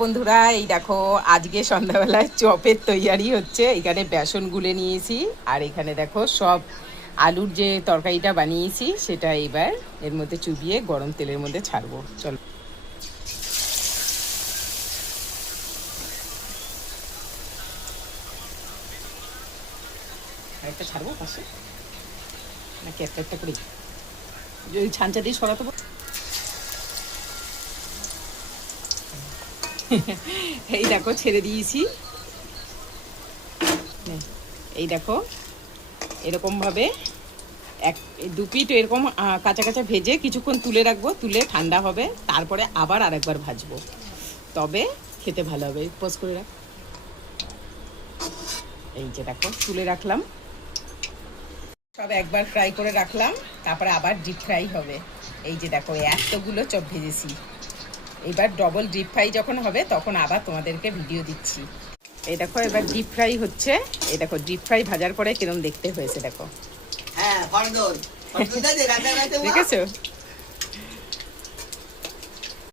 বন্ধুরা, এই দেখো আজকে সন্ধ্যাবেলায় চপের তৈয়ারি হচ্ছে। এখানে বেসন গুলে নিয়েছি আর এখানে দেখো সব আলুর যে তরকারিটা বানিয়েছি সেটা এবার এর মধ্যে চুবিয়ে গরম তেলের মধ্যে ছাড়বো। চলো আরেকটা ছাড়বো পাশে, নাকি একটা একটা করি যদি ছাঁচা দিয়ে সরাতে বল। এই দেখো ছেড়ে দিয়েছি। এই দেখো এরকমভাবে এক দু পিঠ এরকম কাঁচা কাঁচা ভেজে কিছুক্ষণ তুলে রাখবো, তুলে ঠান্ডা হবে, তারপরে আবার আরেকবার ভাজবো, তবে খেতে ভালো হবে। পোজ করে রাখ। এই যে দেখো তুলে রাখলাম, সব একবার ফ্রাই করে রাখলাম, তারপরে আবার ডিপ ফ্রাই হবে। এই যে দেখো এতগুলো চপ ভেজেছি, এবার ডবল ডিপ ফ্রাই যখন হবে তখন আবার তোমাদেরকে ভিডিও দিচ্ছি। এই দেখো এবার ডিপ ফ্রাই হচ্ছে। এই দেখো ডিপ ফ্রাই ভাজার পরে কিরম দেখতে হয়েছে দেখো, হ্যাঁ, দেখেছো?